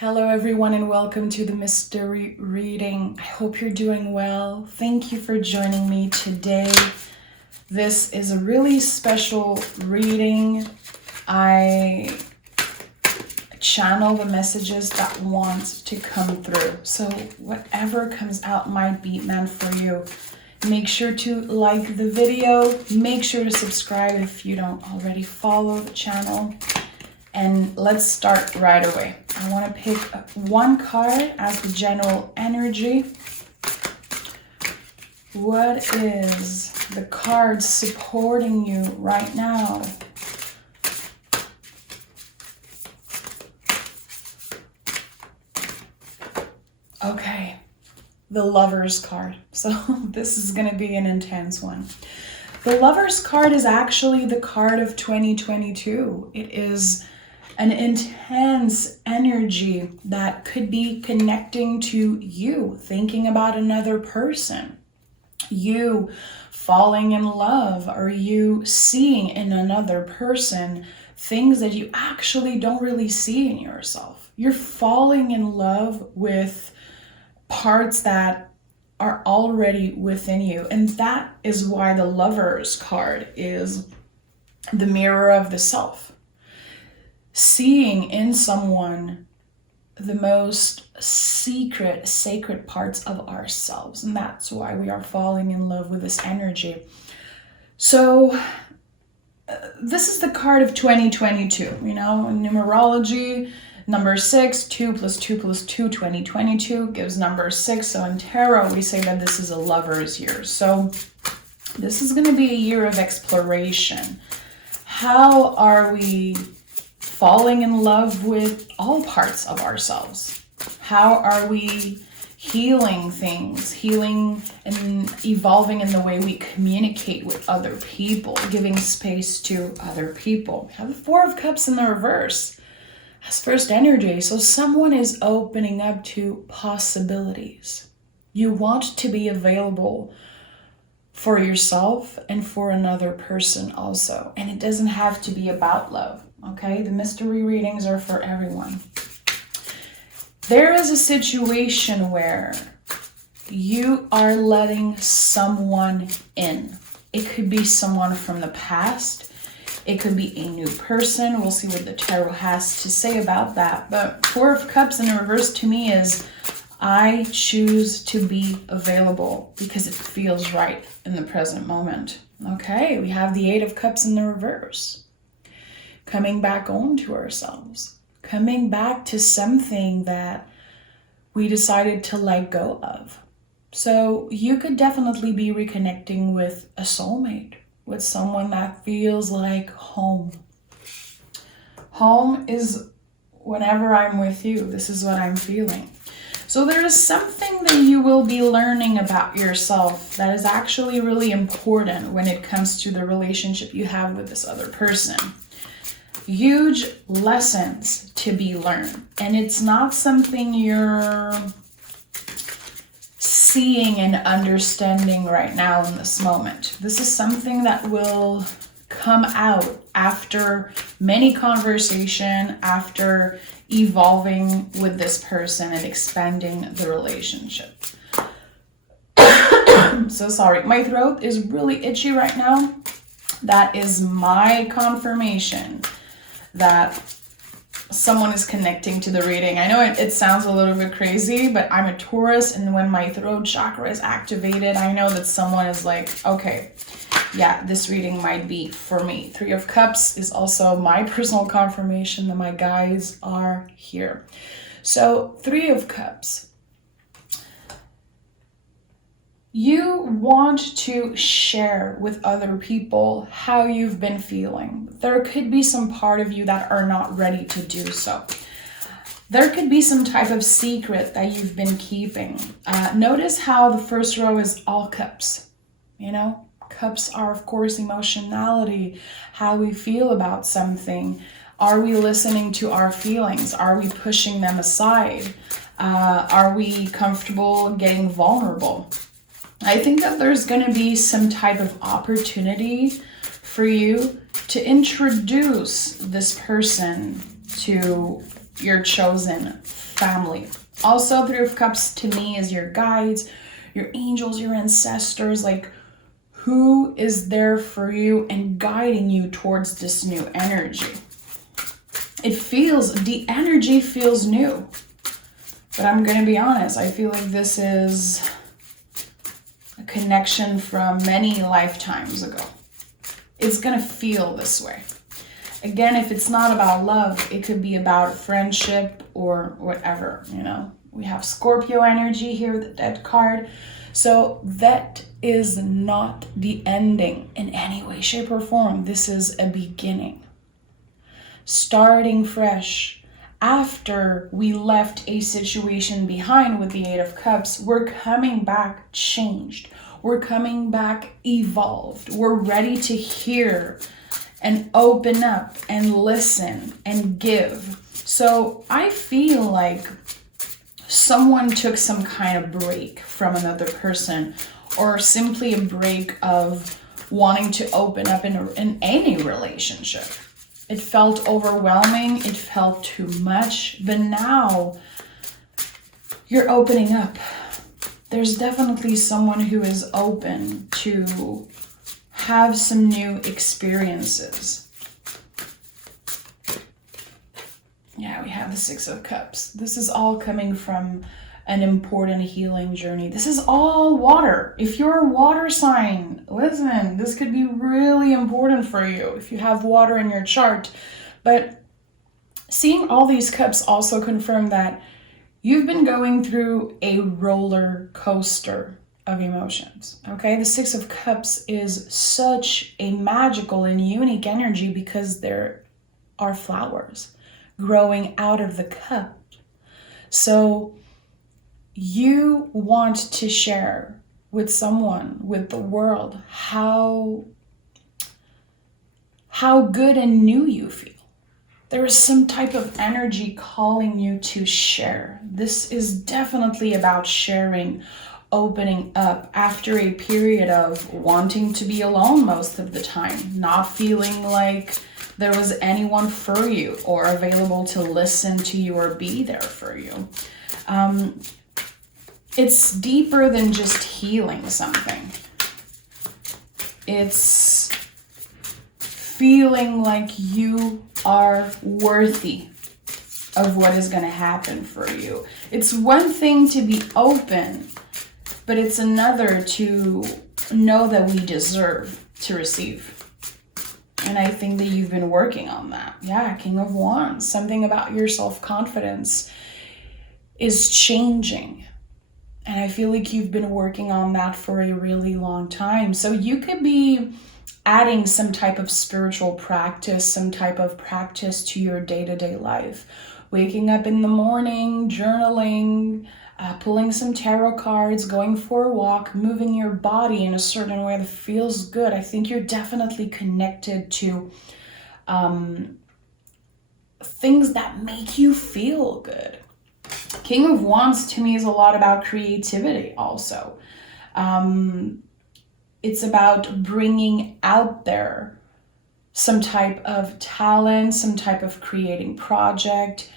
Hello everyone and welcome to the mystery reading. I hope you're doing well. Thank you for joining me today. This is a really special reading. I channel the messages that want to come through. So whatever comes out might be meant for you. Make sure to like the video. Make sure to subscribe if you don't already follow the channel. And let's start right away. I want to pick one card as the general energy. What is the card supporting you right now? Okay, the Lover's card. So this is going to be an intense one. The Lover's card is actually the card of 2022. It is an intense energy that could be connecting to you, thinking about another person, you falling in love, or you seeing in another person things that you actually don't really see in yourself. You're falling in love with parts that are already within you. And that is why the Lover's card is the mirror of the self. Seeing in someone the most secret, sacred parts of ourselves. And that's why we are falling in love with this energy. So this is the card of 2022, you know, in numerology, number 6, 2 plus 2 plus 2, 2022 gives number 6. So in tarot, we say that this is a lover's year. So this is going to be a year of exploration. How are we falling in love with all parts of ourselves? How are we healing things, healing and evolving in the way we communicate with other people, giving space to other people? We have the Four of Cups in the reverse as first energy. So someone is opening up to possibilities. You want to be available for yourself and for another person also. And it doesn't have to be about love. Okay, the mystery readings are for everyone. There is a situation where you are letting someone in. It could be someone from the past. It could be a new person. We'll see what the tarot has to say about that. But Four of Cups in reverse to me is I choose to be available because it feels right in the present moment. Okay, we have the Eight of Cups in the reverse. Coming back on to ourselves, coming back to something that we decided to let go of. So you could definitely be reconnecting with a soulmate, with someone that feels like home. Home is whenever I'm with you. This is what I'm feeling. So there is something that you will be learning about yourself that is actually really important when it comes to the relationship you have with this other person. Huge lessons to be learned. And it's not something you're seeing and understanding right now in this moment. This is something that will come out after many conversation, after evolving with this person and expanding the relationship. So sorry, my throat is really itchy right now. That is my confirmation that someone is connecting to the reading. I know it sounds a little bit crazy, but I'm a Taurus, and when my throat chakra is activated, I know that someone is like, okay, yeah, this reading might be for me. Three of Cups is also my personal confirmation that my guides are here. So Three of Cups. You want to share with other people how you've been feeling. There could be some part of you that are not ready to do so. There could be some type of secret that you've been keeping. Notice how the first row is all cups. You know, cups are, of course, emotionality, how we feel about something. Are we listening to our feelings? Are we pushing them aside? Are we comfortable getting vulnerable? I think that there's going to be some type of opportunity for you to introduce this person to your chosen family. Also, Three of Cups to me is your guides, your angels, your ancestors, like who is there for you and guiding you towards this new energy. The energy feels new. But I'm going to be honest, I feel like this is a connection from many lifetimes ago. It's going to feel this way. Again, if it's not about love, it could be about friendship or whatever, you know. We have Scorpio energy here, the Dead card. So that is not the ending in any way, shape, or form. This is a beginning. Starting fresh. After we left a situation behind with the Eight of Cups, we're coming back changed. We're coming back evolved. We're ready to hear and open up and listen and give. So I feel like someone took some kind of break from another person, or simply a break of wanting to open up in any relationship. It felt overwhelming, it felt too much, but now you're opening up. There's definitely someone who is open to have some new experiences. Yeah, we have the Six of Cups. This is all coming from an important healing journey. This is all water. If you're a water sign, listen, this could be really important for you if you have water in your chart. But seeing all these cups also confirm that you've been going through a roller coaster of emotions, okay? The Six of Cups is such a magical and unique energy because there are flowers growing out of the cup. So you want to share with someone, with the world, how good and new you feel. There is some type of energy calling you to share. This is definitely about sharing, opening up after a period of wanting to be alone most of the time, not feeling like there was anyone for you or available to listen to you or be there for you. It's deeper than just healing something. It's feeling like you are worthy of what is going to happen for you. It's one thing to be open, but it's another to know that we deserve to receive. And I think that you've been working on that. Yeah, King of Wands. Something about your self-confidence is changing. And I feel like you've been working on that for a really long time. So you could be adding some type of spiritual practice, some type of practice to your day-to-day life. Waking up in the morning, journaling, pulling some tarot cards, going for a walk, moving your body in a certain way that feels good. I think you're definitely connected to things that make you feel good. King of Wands to me is a lot about creativity also. It's about bringing out there some type of talent, some type of creating project.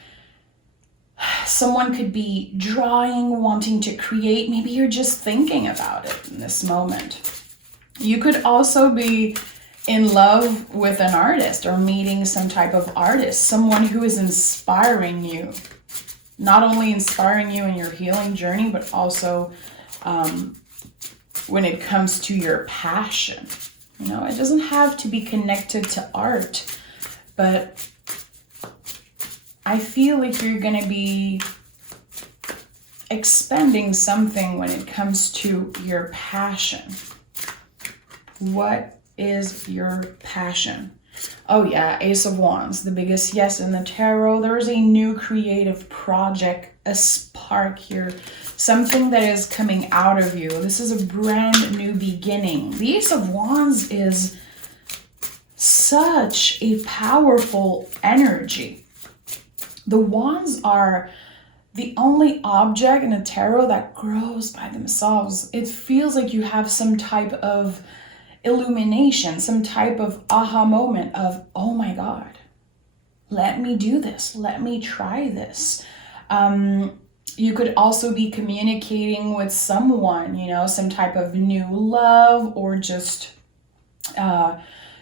Someone could be drawing, wanting to create. Maybe you're just thinking about it in this moment. You could also be in love with an artist or meeting some type of artist, someone who is inspiring you. Not only inspiring you in your healing journey, but also when it comes to your passion. You know, it doesn't have to be connected to art, but I feel like you're going to be expending something when it comes to your passion. What is your passion? Oh yeah, Ace of Wands, the biggest yes in the tarot. There is a new creative project, a spark here, something that is coming out of you. This is a brand new beginning. The Ace of Wands is such a powerful energy. The wands are the only object in a tarot that grows by themselves. It feels like you have some type of illumination, some type of aha moment of, oh my God, Let me do this. Let me try this. You could also be communicating with someone, some type of new love, or just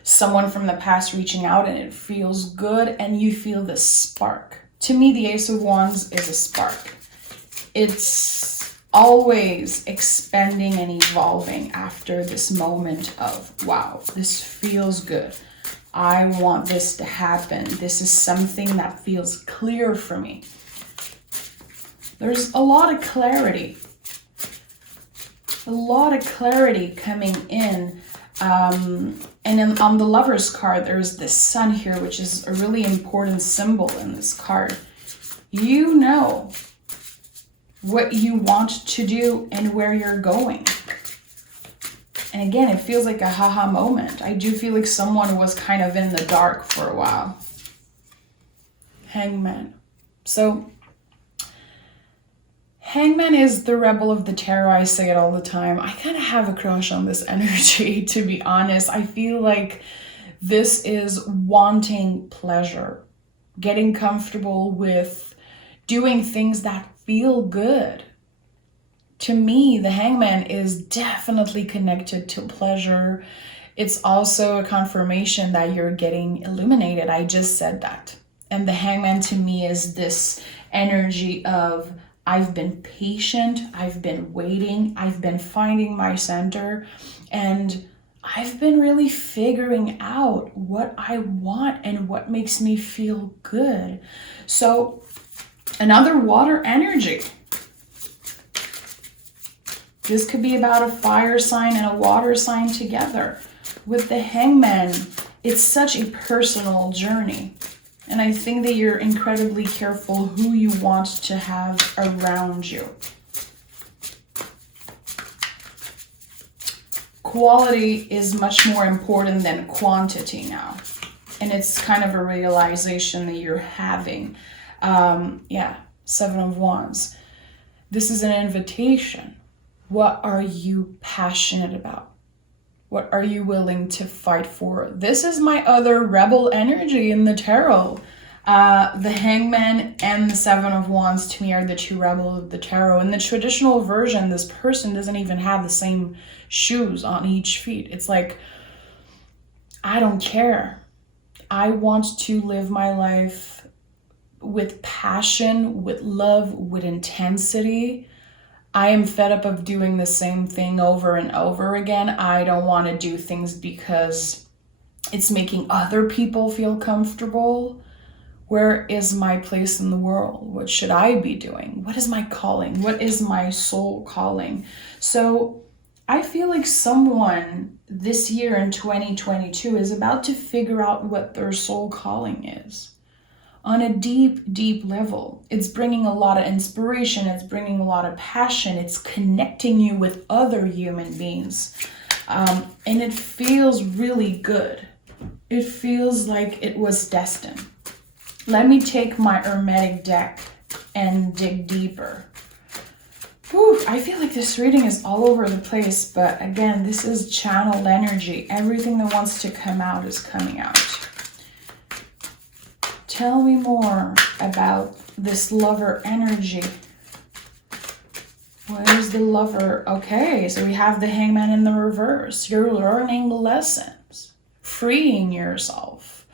someone from the past reaching out, and it feels good and you feel the spark. To me, the Ace of Wands is a spark. It's always expanding and evolving after this moment of, wow, this feels good. I want this to happen. This is something that feels clear for me. There's a lot of clarity. A lot of clarity coming in. And then on the Lover's card, there's this sun here, which is a really important symbol in this card. You know what you want to do and where you're going. And again, it feels like a haha moment. I do feel like someone was kind of in the dark for a while. Hangman. So, Hangman is the rebel of the tarot. I say it all the time. I kind of have a crush on this energy, to be honest. I feel like this is wanting pleasure, getting comfortable with doing things that feel good. To me, the Hangman is definitely connected to pleasure. It's also a confirmation that you're getting illuminated. I just said that. And the Hangman to me is this energy of, I've been patient, I've been waiting, I've been finding my center, and I've been really figuring out what I want and what makes me feel good. So, another water energy. This could be about a fire sign and a water sign together. With the Hangman, it's such a personal journey. And I think that you're incredibly careful who you want to have around you. Quality is much more important than quantity now. And it's kind of a realization that you're having. Seven of Wands. This is an invitation. What are you passionate about? What are you willing to fight for? This is my other rebel energy in the tarot. The Hangman and the Seven of Wands to me are the two rebels of the tarot. In the traditional version, this person doesn't even have the same shoes on each feet. It's like, I don't care. I want to live my life with passion, with love, with intensity. I am fed up of doing the same thing over and over again. I don't want to do things because it's making other people feel comfortable. Where is my place in the world? What should I be doing? What is my calling? What is my soul calling? So I feel like someone this year in 2022 is about to figure out what their soul calling is. On a deep, deep level. It's bringing a lot of inspiration. It's bringing a lot of passion. It's connecting you with other human beings. And it feels really good. It feels like it was destined. Let me take my Hermetic deck and dig deeper. Whew, I feel like this reading is all over the place, but again, this is channeled energy. Everything that wants to come out is coming out. Tell me more about this lover energy. Where's the lover? Okay, so we have the Hangman in the reverse. You're learning lessons, freeing yourself,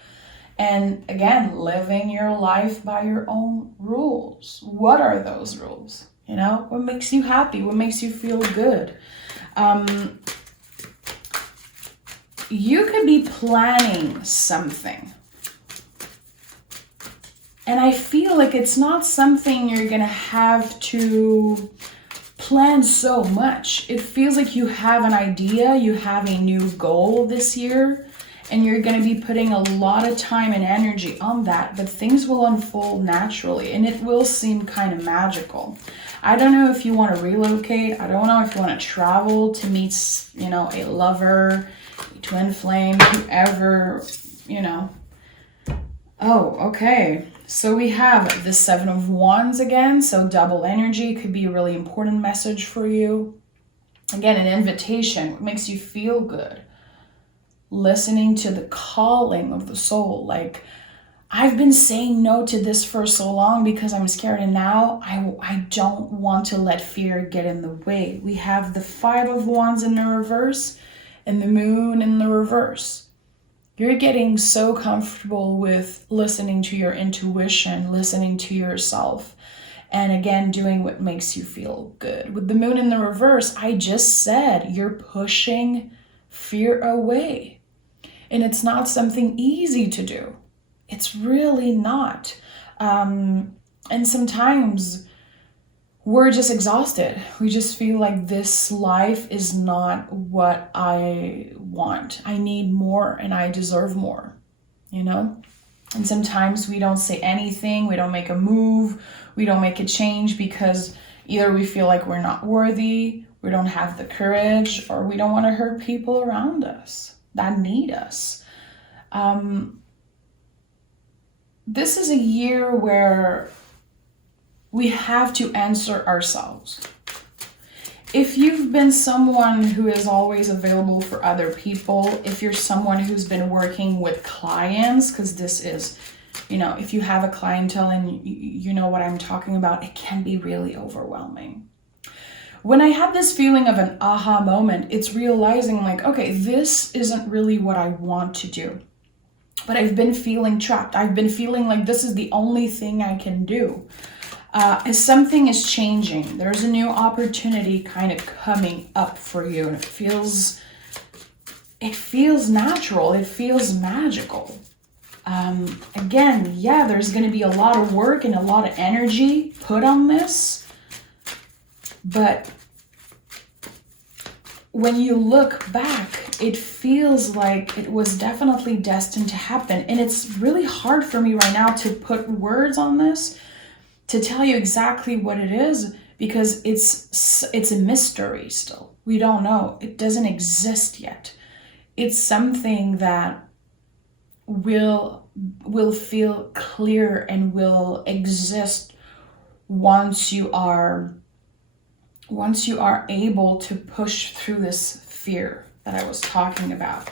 and again, living your life by your own rules. What are those rules? What makes you happy? What makes you feel good? You could be planning something. And I feel like it's not something you're going to have to plan so much. It feels like you have an idea, you have a new goal this year, and you're going to be putting a lot of time and energy on that, but things will unfold naturally, and it will seem kind of magical. I don't know if you want to relocate. I don't know if you want to travel to meet, a lover, a twin flame, whoever, Oh, okay. So we have the Seven of Wands again. So double energy could be a really important message for you. Again, an invitation. What makes you feel good? Listening to the calling of the soul. Like, I've been saying no to this for so long because I'm scared, and now I don't want to let fear get in the way. We have the 5 of Wands in the reverse and the Moon in the reverse. You're getting so comfortable with listening to your intuition, listening to yourself, and again, doing what makes you feel good. With the Moon in the reverse, I just said you're pushing fear away. And it's not something easy to do. It's really not. And sometimes we're just exhausted. We just feel like this life is not what I want. I need more and I deserve more, you know? And sometimes we don't say anything, we don't make a move, we don't make a change because either we feel like we're not worthy, we don't have the courage, or we don't want to hurt people around us that need us. This is a year where we have to answer ourselves. If you've been someone who is always available for other people, if you're someone who's been working with clients, because this is, you know, if you have a clientele and you know what I'm talking about, it can be really overwhelming. When I had this feeling of an aha moment, it's realizing like, okay, this isn't really what I want to do. But I've been feeling trapped. I've been feeling like this is the only thing I can do. As something is changing, there's a new opportunity kind of coming up for you. And it feels natural. It feels magical. Again, yeah, there's going to be a lot of work and a lot of energy put on this. But when you look back, it feels like it was definitely destined to happen. And it's really hard for me right now to put words on this, to tell you exactly what it is, because it's a mystery still. We don't know. It doesn't exist yet. It's something that will feel clear and will exist once you are able to push through this fear that I was talking about.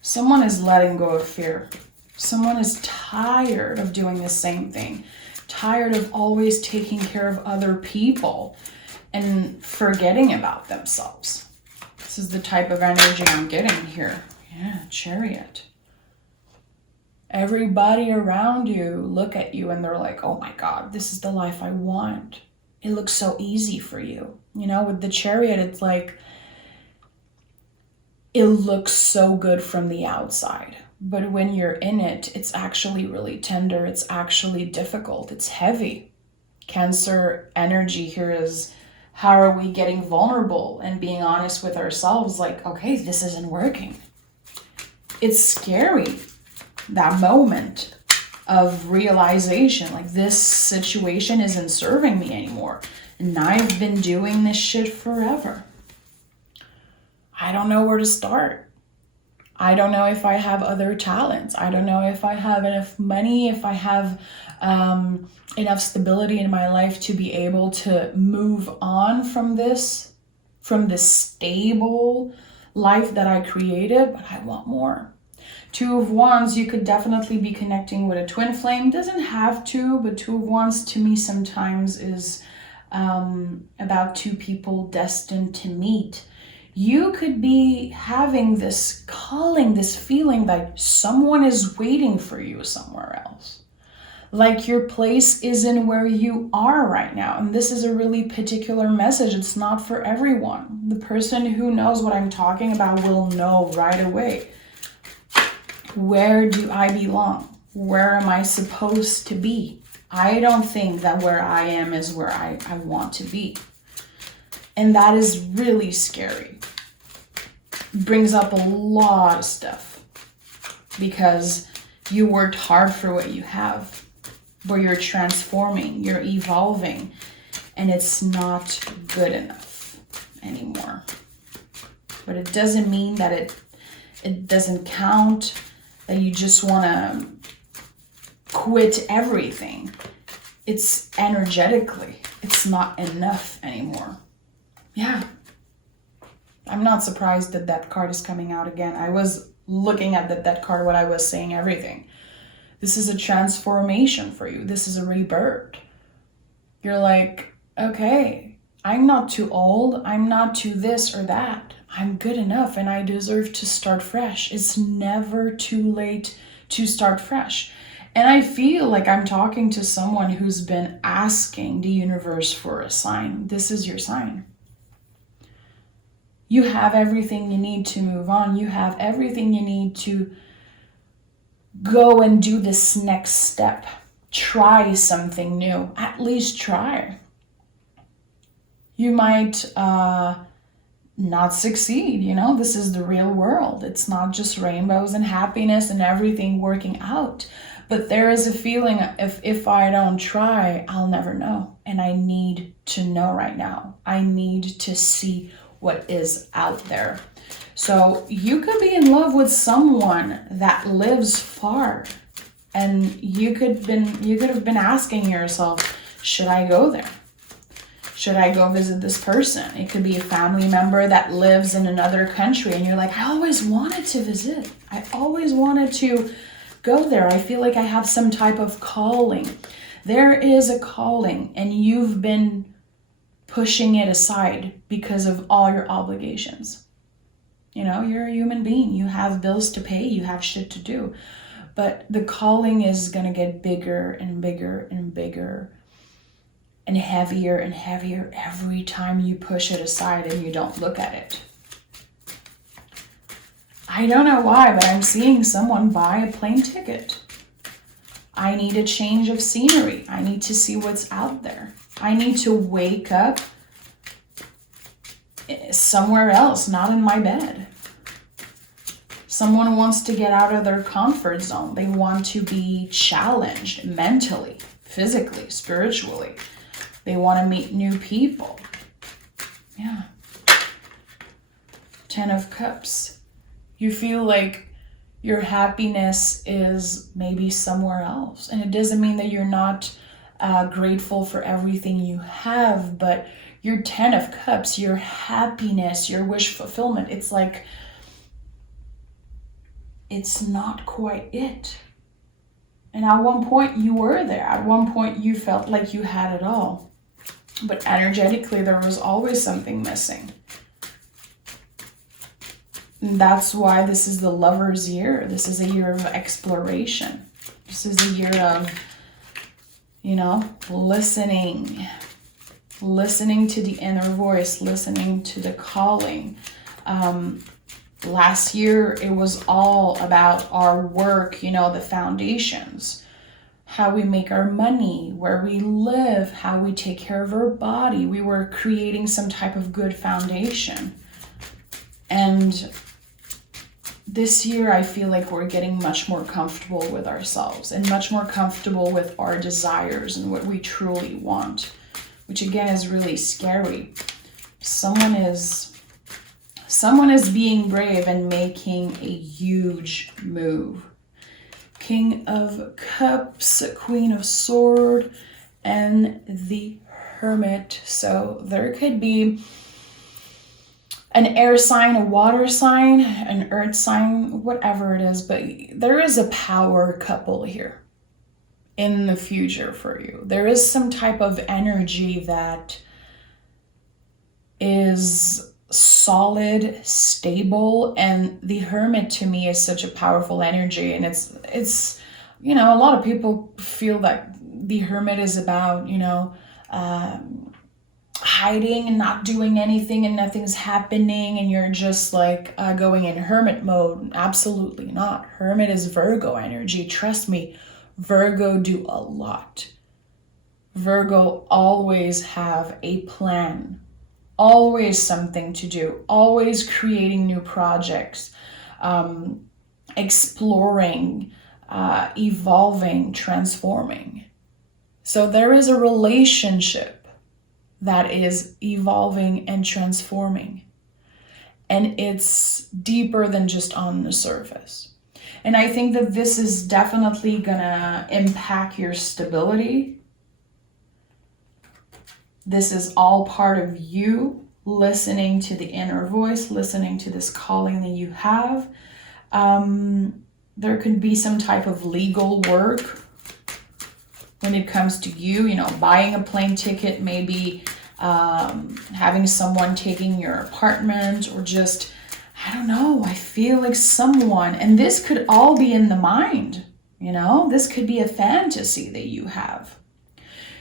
Someone is letting go of fear. Someone is tired of doing the same thing, tired of always taking care of other people and forgetting about themselves. This is the type of energy I'm getting here. Yeah, Chariot. Everybody around you look at you and they're like, oh my God, this is the life I want. It looks so easy for you. You know, with the Chariot, it's like, it looks so good from the outside. But when you're in it, it's actually really tender. It's actually difficult. It's heavy. Cancer energy here is, how are we getting vulnerable and being honest with ourselves? Like, okay, this isn't working. It's scary. That moment of realization, like this situation isn't serving me anymore. And I've been doing this shit forever. I don't know where to start. I don't know if I have other talents. I don't know if I have enough money, if I have enough stability in my life to be able to move on from this stable life that I created, but I want more. 2 of Wands, you could definitely be connecting with a twin flame. Doesn't have to, but 2 of Wands to me sometimes is about 2 people destined to meet. You could be having this calling, this feeling that someone is waiting for you somewhere else. Like your place isn't where you are right now. And this is a really particular message. It's not for everyone. The person who knows what I'm talking about will know right away. Where do I belong? Where am I supposed to be? I don't think that where I am is where I want to be. And that is really scary. It brings up a lot of stuff because you worked hard for what you have, where you're transforming, you're evolving, and it's not good enough anymore. But it doesn't mean that it doesn't count, that you just want to quit everything. It's energetically, it's not enough anymore. Yeah. I'm not surprised that that card is coming out again. I was looking at that card, what I was saying, everything. This is a transformation for you. This is a rebirth. You're like, okay, I'm not too old. I'm not too this or that. I'm good enough and I deserve to start fresh. It's never too late to start fresh. And I feel like I'm talking to someone who's been asking the universe for a sign. This is your sign. You have everything you need to move on. You have everything you need to go and do this next step. Try something new. At least try. You might not succeed, this is the real world. It's not just rainbows and happiness and everything working out. But there is a feeling if I don't try, I'll never know. And I need to know right now. I need to see what is out there. So you could be in love with someone that lives far. And you could have been asking yourself, should I go there? Should I go visit this person? It could be a family member that lives in another country and you're like, I always wanted to visit. I always wanted to go there. I feel like I have some type of calling. There is a calling and you've been pushing it aside because of all your obligations. You're a human being. You have bills to pay. You have shit to do. But the calling is going to get bigger and bigger and bigger and heavier every time you push it aside and you don't look at it. I don't know why, but I'm seeing someone buy a plane ticket. I need a change of scenery. I need to see what's out there. I need to wake up somewhere else, not in my bed. Someone wants to get out of their comfort zone. They want to be challenged mentally, physically, spiritually. They want to meet new people. Yeah. 10 of Cups. You feel like your happiness is maybe somewhere else. And it doesn't mean that you're not grateful for everything you have, but your 10 of Cups, your happiness, your wish fulfillment, it's like, it's not quite it. And at one point you were there. At one point you felt like you had it all. But energetically there was always something missing. And that's why this is the Lover's year. This is a year of exploration. This is a year of, listening to the inner voice, listening to the calling. Last year, it was all about our work, the foundations, how we make our money, where we live, how we take care of our body. We were creating some type of good foundation. And this year, I feel like we're getting much more comfortable with ourselves and much more comfortable with our desires and what we truly want, which again is really scary. Someone is being brave and making a huge move. King of Cups, Queen of Swords, and the Hermit. So there could be an air sign, a water sign, an earth sign, whatever it is, but there is a power couple here in the future for you. There is some type of energy that is solid, stable, and the Hermit to me is such a powerful energy. And it's a lot of people feel that the Hermit is about hiding and not doing anything and nothing's happening and you're just like going in hermit mode. Absolutely not. Hermit is Virgo energy. Trust me, Virgo do a lot. Virgo always have a plan, always something to do, always creating new projects, exploring, evolving, transforming. So there is a relationship that is evolving and transforming. And it's deeper than just on the surface. And I think that this is definitely gonna impact your stability. This is all part of you listening to the inner voice, listening to this calling that you have. There could be some type of legal work when it comes to you, buying a plane ticket, maybe having someone taking your apartment, or just, I don't know, I feel like someone, and this could all be in the mind, this could be a fantasy that you have.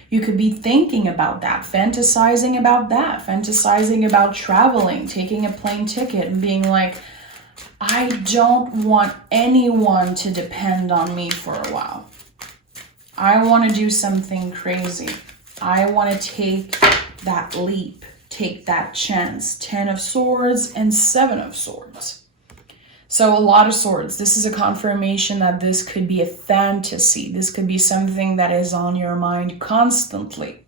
You could be thinking about that, fantasizing about traveling, taking a plane ticket and being like, I don't want anyone to depend on me for a while. I want to do something crazy. I want to take that leap, take that chance. 10 of Swords and 7 of Swords. So a lot of swords. This is a confirmation that this could be a fantasy. This could be something that is on your mind constantly.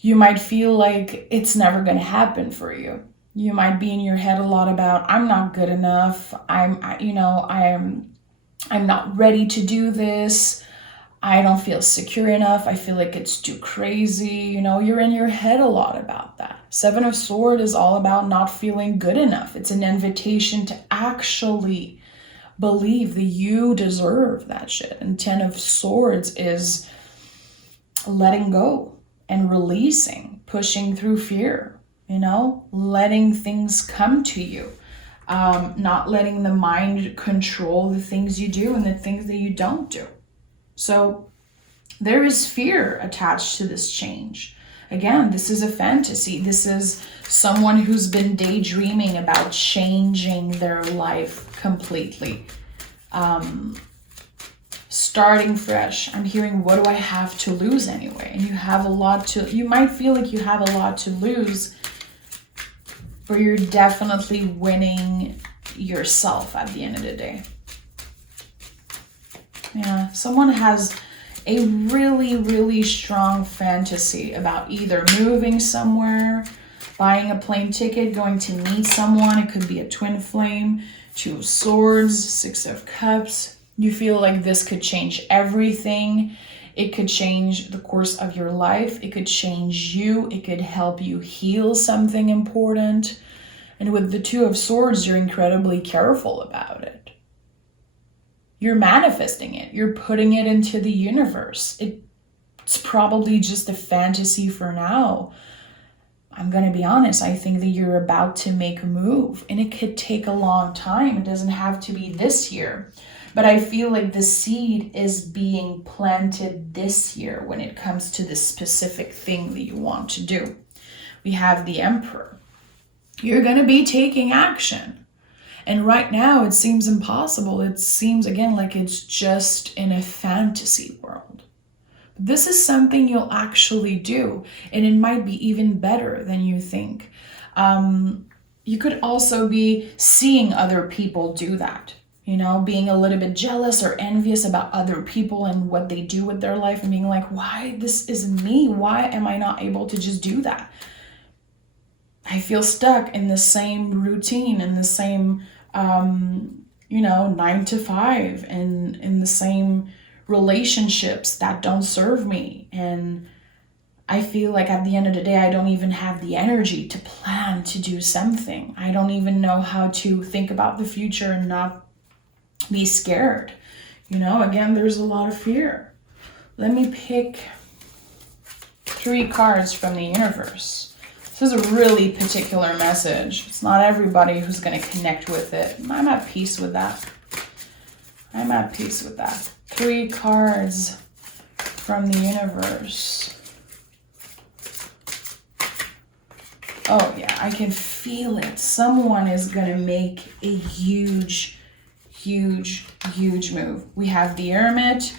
You might feel like it's never going to happen for you. You might be in your head a lot about, I'm not good enough. I'm not ready to do this. I don't feel secure enough. I feel like it's too crazy. You're in your head a lot about that. 7 of Swords is all about not feeling good enough. It's an invitation to actually believe that you deserve that shit. And 10 of Swords is letting go and releasing, pushing through fear, letting things come to you. Not letting the mind control the things you do and the things that you don't do. So there is fear attached to this change. Again, this is a fantasy. This is someone who's been daydreaming about changing their life completely. Starting fresh. I'm hearing, what do I have to lose anyway? And you might feel like you have a lot to lose, but you're definitely winning yourself at the end of the day. Yeah, someone has a really, really strong fantasy about either moving somewhere, buying a plane ticket, going to meet someone. It could be a twin flame, 2 of Swords, 6 of Cups. You feel like this could change everything. It could change the course of your life. It could change you. It could help you heal something important. And with the 2 of Swords, you're incredibly careful about it. You're manifesting it. You're putting it into the universe. It's probably just a fantasy for now. I'm going to be honest. I think that you're about to make a move, and it could take a long time. It doesn't have to be this year. But I feel like the seed is being planted this year when it comes to the specific thing that you want to do. We have the Emperor. You're going to be taking action. And right now, it seems impossible. It seems, again, like it's just in a fantasy world. But this is something you'll actually do, and it might be even better than you think. You could also be seeing other people do that, being a little bit jealous or envious about other people and what they do with their life, and being like, why this isn't me? Why am I not able to just do that? I feel stuck in the same routine, in the same 9 to 5, and in the same relationships that don't serve me. And I feel like at the end of the day, I don't even have the energy to plan to do something. I don't even know how to think about the future and not be scared. Again, there's a lot of fear. Let me pick 3 cards from the universe. This is a really particular message. It's not everybody who's going to connect with it. I'm at peace with that. 3 cards from the universe. Oh yeah, I can feel it. Someone is going to make a huge move. We have the Hermit,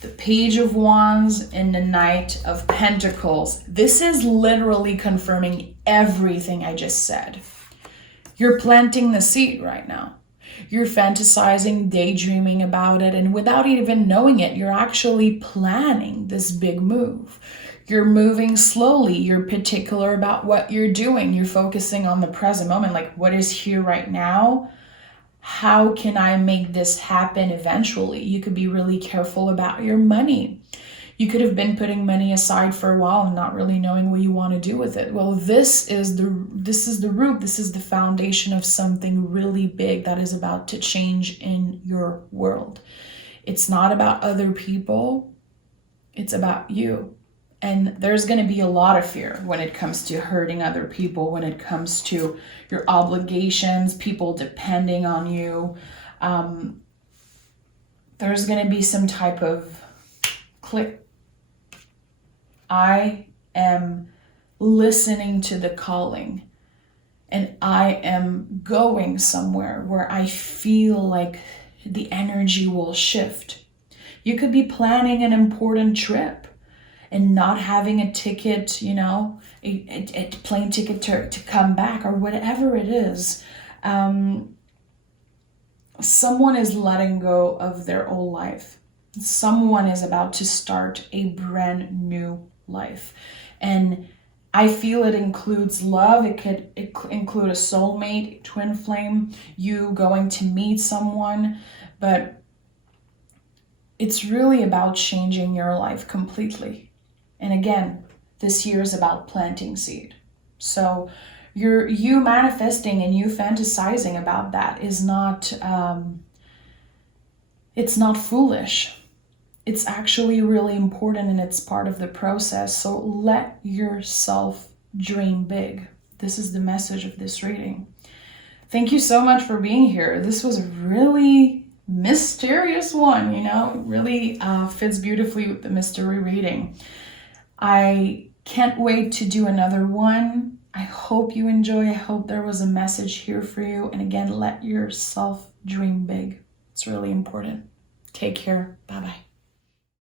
the Page of Wands, and the Knight of Pentacles. This is literally confirming everything I just said. You're planting the seed right now. You're fantasizing, daydreaming about it, and without even knowing it, you're actually planning this big move. You're moving slowly. You're particular about what you're doing. You're focusing on the present moment, like what is here right now. How can I make this happen eventually? You could be really careful about your money. You could have been putting money aside for a while and not really knowing what you want to do with it. Well, this is the root, this is the foundation of something really big that is about to change in your world. It's not about other people, it's about you. And there's going to be a lot of fear when it comes to hurting other people, when it comes to your obligations, people depending on you. There's going to be some type of click. I am listening to the calling, and I am going somewhere where I feel like the energy will shift. You could be planning an important trip and not having a ticket, you know, a plane ticket to come back or whatever it is. Someone is letting go of their old life. Someone is about to start a brand new life. And I feel it includes love. It could include a soulmate, a twin flame, you going to meet someone. But it's really about changing your life completely. And again, this year is about planting seed. So you manifesting and you fantasizing about that is not, it's not foolish. It's actually really important, and it's part of the process. So let yourself dream big. This is the message of this reading. Thank you so much for being here. This was a really mysterious one, you know, really fits beautifully with the mystery reading. I can't wait to do another one. I hope you enjoy. I hope there was a message here for you. And again, let yourself dream big. It's really important. Take care. Bye-bye.